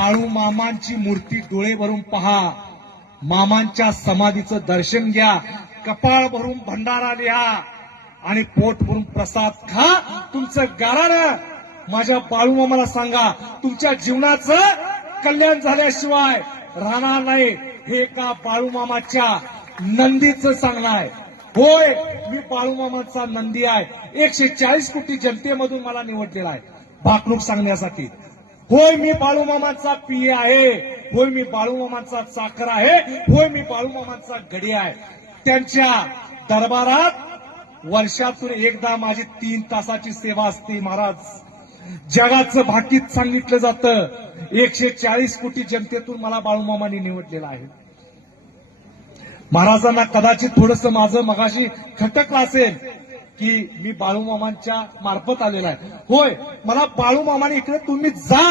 बाळू मामांची मूर्ती डोळे भरून पहा, मामांच्या समाधीचं दर्शन घ्या, कपाळ भरून भंडारा लिहा आणि पोट भरून प्रसाद खा. तुमचं गाराणं माझ्या बाळू मामाला सांगा, तुमच्या जीवनाचं कल्याण झाल्याशिवाय राहणार नाही. हे का बाळू मामाच्या नंदीचं सांगणं आहे. होय, मी बाळू मामाचा नंदी आहे. 140 कोटी जनतेमधून मला निवडलेला आहे भाकणूक सांगण्यासाठी. होय, मी बाळू मामाचा पिये आहे. होय, मी बाळू मामाचा चाकर आहे. होय, मी बाळू मामाचा गडी आहे. त्यांच्या दरबारात वर्षातून एकदा माझी 3 तासाची सेवा असते. महाराज, जगाचं भाकीत सांगितलं जातं, 140 कोटी जनतेतून मला बाळू मामांनी निवडलेला आहे. महाराजांना कदाचित थोडंसं माझं मगाशी खटकलं असेल की मी बाळू मामांच्या मार्फत आलेला आहे. होय, मला बाळू मामाने इकडे तुम्ही जा